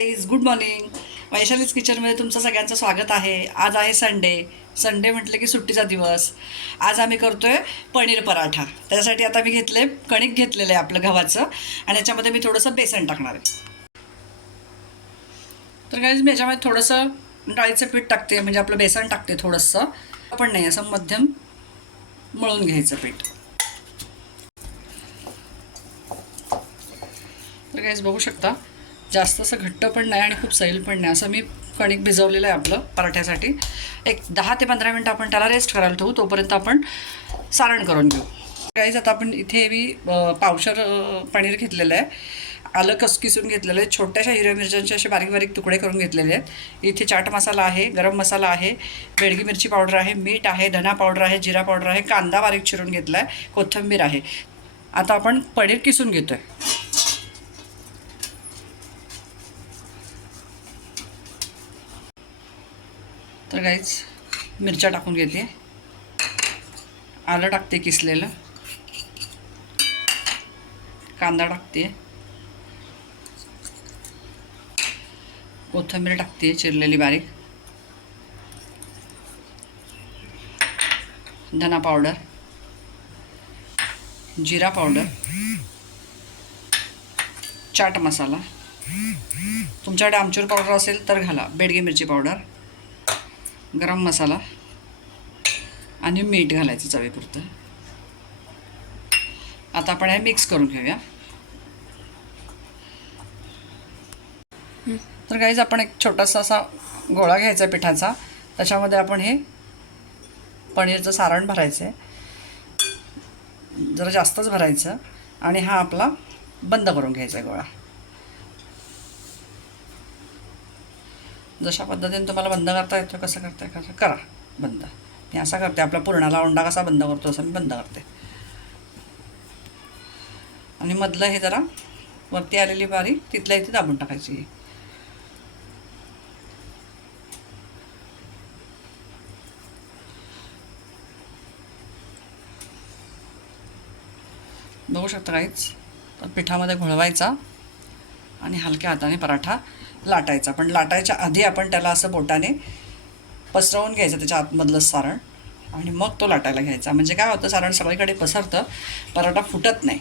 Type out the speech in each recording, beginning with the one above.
Good morning. Vaishali's किचनमध्ये तुमचं सगळ्यांचं स्वागत आहे. आज आहे संडे. संडे म्हटलं की सुट्टीचा दिवस. आज आम्ही करतोय पनीर पराठा. त्याच्यासाठी आता मी कणिक घेतलेलं आहे आपलं गव्हाचं, आणि याच्यामध्ये मी थोडंसं बेसन टाकणार आहे. तर काय मी याच्यामध्ये थोडंसं डाळीचं पीठ टाकते, म्हणजे आपलं बेसन टाकते थोडंसं, पण नाही असं मध्यम मळून घ्यायचं पीठ. तर काहीच बघू शकता, जास्त असं घट्ट पण नाही आणि खूप सैल पण नाही, असं मी कणिक भिजवलेलं आहे आपलं पराठ्यासाठी. एक 10 ते 15 मिनटं आपण त्याला रेस्ट करायला ठेवू, तोपर्यंत आपण सारण करून घेऊ. काहीच आता आपण इथे मी पावशर पनीर घेतलेलं आहे, आलं किसून घेतलेलं आहे, छोट्याशा हिरव्या मिरच्यांचे असे बारीक बारीक तुकडे करून घेतलेले आहेत. इथे चाट मसाला आहे, गरम मसाला आहे, बेडगी मिरची पावडर आहे, मीठ आहे, धना पावडर आहे, जिरा पावडर आहे, कांदा बारीक चिरून घेतला आहे, कोथिंबीर आहे. आता आपण पनीर किसून घेतो आहे. तर काहीच मिरच्या टाकून घेते, आलं टाकते किसलेलं, कांदा टाकते, कोथिंबीर टाकते चिरलेली बारीक, धना पावडर, जिरा पावडर, चाट मसाला, तुमच्याकडे आमचूर पावडर असेल तर घाला, बेडगी मिरची पावडर, गरम मसाला आणि मीठ घालायचं चवीपुरतं. आता आपण हे मिक्स करून घेऊया. तर काहीच आपण एक छोटासा असा गोळा घ्यायचा पिठाचा, त्याच्यामध्ये आपण हे पनीरचं सारण भरायचं आहे, जरा जास्तच भरायचं, आणि हा आपला बंद करून घ्यायचा आहे गोळा. जशा पद्धतीने तुम्हाला बंद करता येतो, कसं करा बंद. मी असा करते, आपल्या पुरणाला अंडा कसा बंद करतो असं मी बंद करते. आणि मधलं हे जरा वरती आलेली बारी तिथल्या इथे दाबून टाकायची. बघू शकता काहीच. तर पिठामध्ये घोळवायचा आणि हलक्या हाताने पराठा लाटायचा, पण लाटायच्या आधी आपण त्याला असं बोटाने पसरवून घ्यायचं त्याच्या आतमधलं सारण, आणि मग तो लाटायला घ्यायचा. म्हणजे काय होतं, सारण सगळीकडे पसरतं, पराठा फुटत नाही.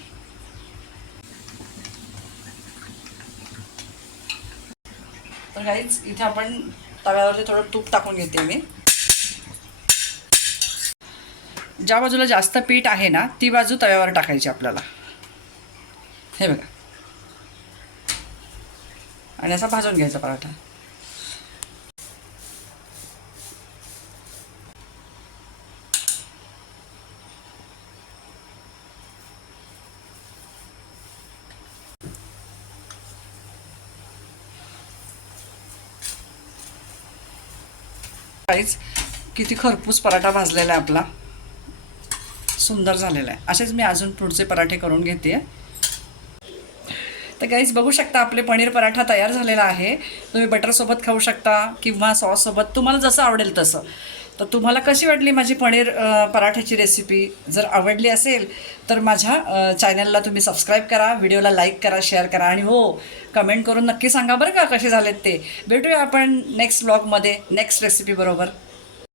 तर काहीच इथे आपण तव्यावरती थोडं तूप टाकून घेते मी. ज्या बाजूला जास्त पीठ आहे ना, ती बाजू तव्यावर टाकायची आपल्याला. हे बघा, आणि असा भाजून घ्यायचा पराठा. काहीच किती खरपूस पराठा भाजलेला आहे आपला, सुंदर झालेला आहे. असेच मी अजून पुढचे पराठे करून घेते. तर काहीच बघू शकता, आपले पनीर पराठा तयार झालेला आहे. तुम्ही बटरसोबत खाऊ शकता किंवा सॉससोबत, तुम्हाला जसं आवडेल तसं. तर तुम्हाला कशी वाटली माझी पनीर पराठ्याची रेसिपी? जर आवडली असेल तर माझ्या चॅनलला तुम्ही सबस्क्राईब करा, व्हिडिओला लाईक करा, शेअर करा, आणि हो, कमेंट करून नक्की सांगा बरं का कसे झालेत ते. भेटूया आपण नेक्स्ट ब्लॉगमध्ये नेक्स्ट रेसिपी बरोबर.